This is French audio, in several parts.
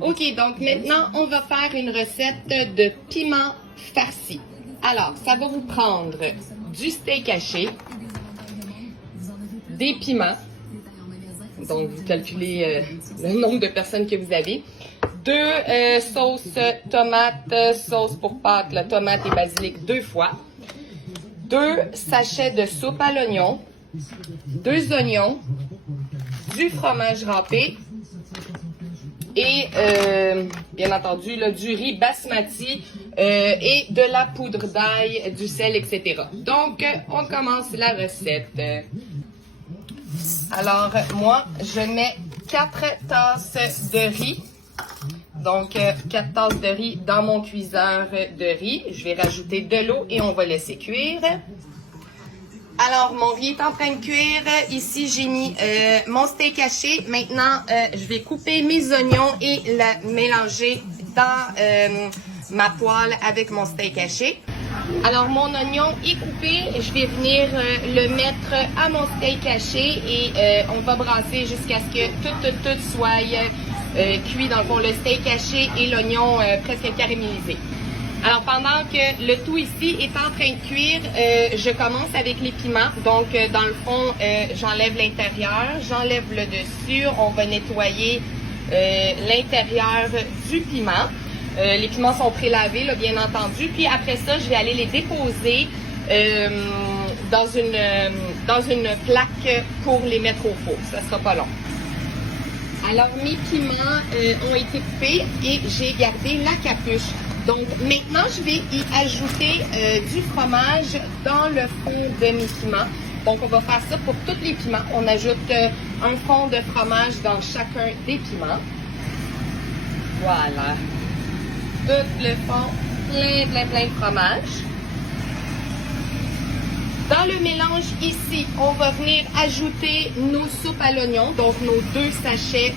OK, donc maintenant, on va faire une recette de piment farci. Alors, ça va vous prendre du steak haché, des piments, donc vous calculez le nombre de personnes que vous avez, 2 sauces tomates, sauce pour pâtes, la tomate et basilic 2 fois, 2 sachets de soupe à l'oignon, 2 oignons, du fromage râpé et bien entendu là, du riz basmati et de la poudre d'ail, du sel, etc. Donc, on commence la recette. Alors, moi, je mets 4 tasses de riz. Donc, 4 tasses de riz dans mon cuiseur de riz. Je vais rajouter de l'eau et on va laisser cuire. Alors, mon riz est en train de cuire. Ici, j'ai mis mon steak haché. Maintenant, je vais couper mes oignons et la mélanger dans ma poêle avec mon steak haché. Alors, mon oignon est coupé. Je vais venir le mettre à mon steak haché et on va brasser jusqu'à ce que tout soit cuit. Dans le fond, le steak haché et l'oignon presque caramélisé. Alors, pendant que le tout ici est en train de cuire, je commence avec les piments. Donc, dans le fond, j'enlève l'intérieur, j'enlève le dessus. On va nettoyer l'intérieur du piment. Les piments sont prélavés, là, bien entendu. Puis après ça, je vais aller les déposer dans une plaque pour les mettre au four. Ça sera pas long. Alors, mes piments ont été coupés et j'ai gardé la capuche. Donc, maintenant, je vais y ajouter du fromage dans le fond de mes piments. Donc, on va faire ça pour tous les piments. On ajoute un fond de fromage dans chacun des piments. Voilà. Tout le fond, plein de fromage. Dans le mélange ici, on va venir ajouter nos soupes à l'oignon. Donc, nos 2 sachets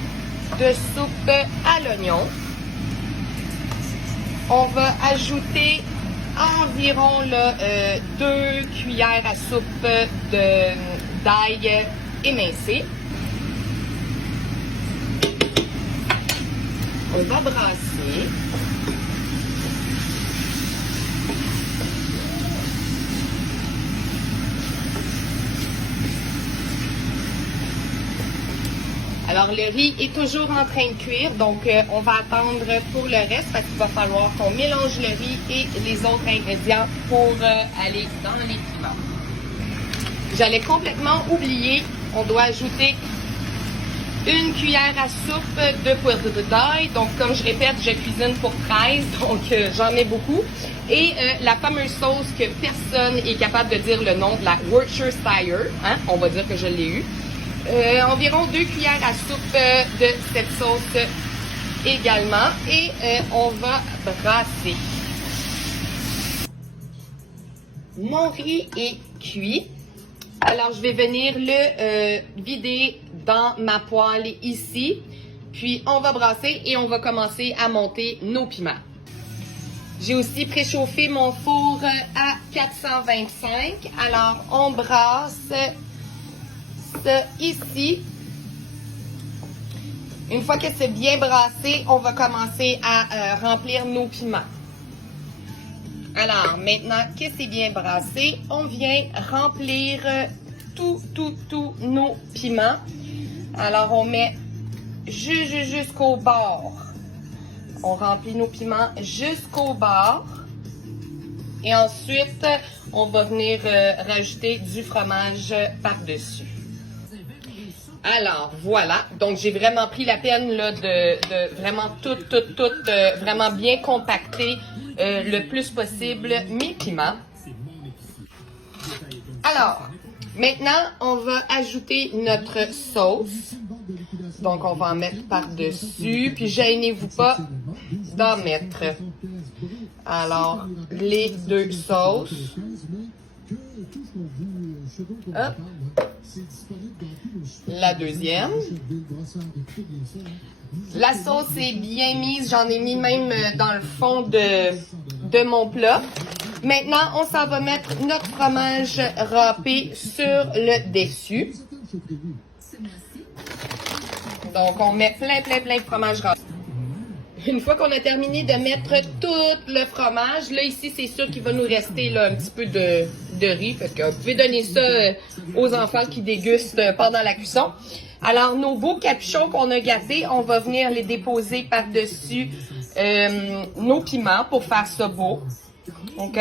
de soupe à l'oignon. On va ajouter environ là, 2 cuillères à soupe d'ail émincé. On va brasser. Alors, le riz est toujours en train de cuire, donc on va attendre pour le reste parce qu'il va falloir qu'on mélange le riz et les autres ingrédients pour aller dans les piments. J'allais complètement oublier, on doit ajouter 1 cuillère à soupe de poudre d'ail. Donc, comme je répète, je cuisine pour 13, donc j'en mets beaucoup. Et la fameuse sauce que personne est capable de dire le nom de la Worcestershire, hein, on va dire que je l'ai eu. Environ 2 cuillères à soupe de cette sauce également. Et on va brasser. Mon riz est cuit. Alors, je vais venir le vider dans ma poêle ici. Puis, on va brasser et on va commencer à monter nos piments. J'ai aussi préchauffé mon four à 425. Alors, on brasse ça ici. Une fois que c'est bien brassé, on va commencer à remplir nos piments. Alors, maintenant que c'est bien brassé, on vient remplir tous nos piments. Alors, on met jusqu'au bord. On remplit nos piments jusqu'au bord. Et ensuite, on va venir rajouter du fromage par-dessus. Alors, voilà. Donc, j'ai vraiment pris la peine là, de vraiment tout, vraiment bien compacter le plus possible mes piments. Alors, maintenant, on va ajouter notre sauce. Donc, on va en mettre par-dessus. Puis, gênez-vous pas d'en mettre. Alors, les 2 sauces. Hop. La deuxième. La sauce est bien mise. J'en ai mis même dans le fond de mon plat. Maintenant, on s'en va mettre notre fromage râpé sur le dessus. Donc, on met plein de fromage râpé. Une fois qu'on a terminé de mettre tout le fromage, là ici c'est sûr qu'il va nous rester là, un petit peu de riz. Fait que vous pouvez donner ça aux enfants qui dégustent pendant la cuisson. Alors nos beaux capuchons qu'on a gâtés, on va venir les déposer par-dessus nos piments pour faire ça beau. OK?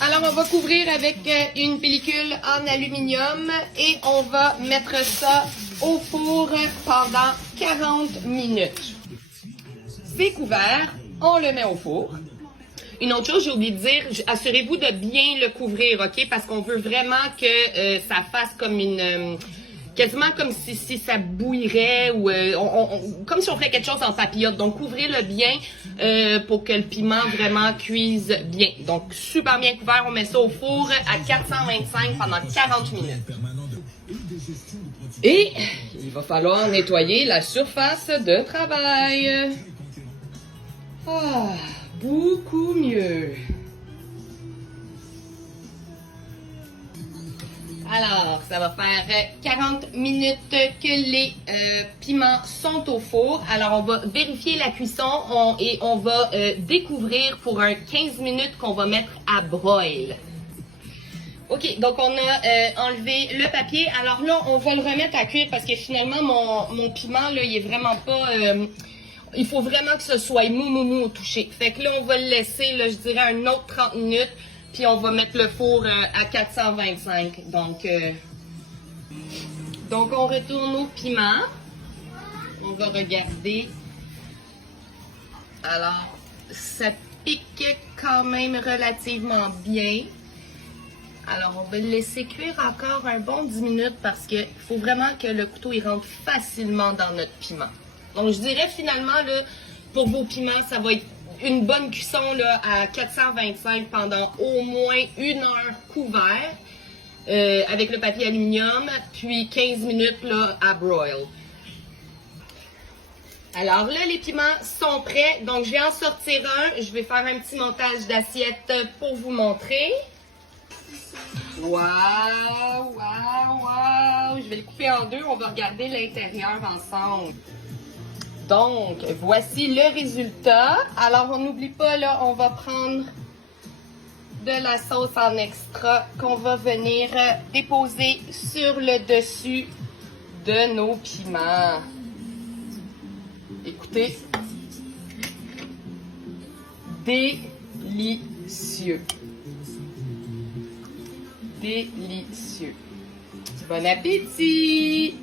Alors on va couvrir avec une pellicule en aluminium et on va mettre ça au four pendant 40 minutes. C'est couvert, on le met au four. Une autre chose, j'ai oublié de dire, assurez-vous de bien le couvrir, OK? Parce qu'on veut vraiment que ça fasse comme une... quasiment comme si ça bouillerait ou comme si on ferait quelque chose en papillote. Donc, couvrez-le bien pour que le piment vraiment cuise bien. Donc, super bien couvert, on met ça au four à 425 pendant 40 minutes. Et il va falloir nettoyer la surface de travail. Ah, beaucoup mieux. Alors, ça va faire 40 minutes que les piments sont au four. Alors, on va vérifier la cuisson et on va découvrir pour un 15 minutes qu'on va mettre à broil. OK, donc on a enlevé le papier. Alors là, on va le remettre à cuire parce que finalement, mon piment, là, il est vraiment pas... il faut vraiment que ce soit mou au toucher. Fait que là, on va le laisser, là, je dirais, un autre 30 minutes. Puis on va mettre le four à 425. Donc on retourne au piment. On va regarder. Alors, ça pique quand même relativement bien. Alors, on va le laisser cuire encore un bon 10 minutes parce qu'il faut vraiment que le couteau il rentre facilement dans notre piment. Donc, je dirais finalement, là, pour vos piments, ça va être une bonne cuisson là, à 425 pendant au moins 1 heure couvert avec le papier aluminium, puis 15 minutes là, à broil. Alors là, les piments sont prêts. Donc, je vais en sortir un. Je vais faire un petit montage d'assiette pour vous montrer. Waouh! Je vais le couper en deux. On va regarder l'intérieur ensemble. Donc, voici le résultat. Alors, on n'oublie pas, là, on va prendre de la sauce en extra qu'on va venir déposer sur le dessus de nos piments. Écoutez, délicieux. Délicieux. Bon appétit!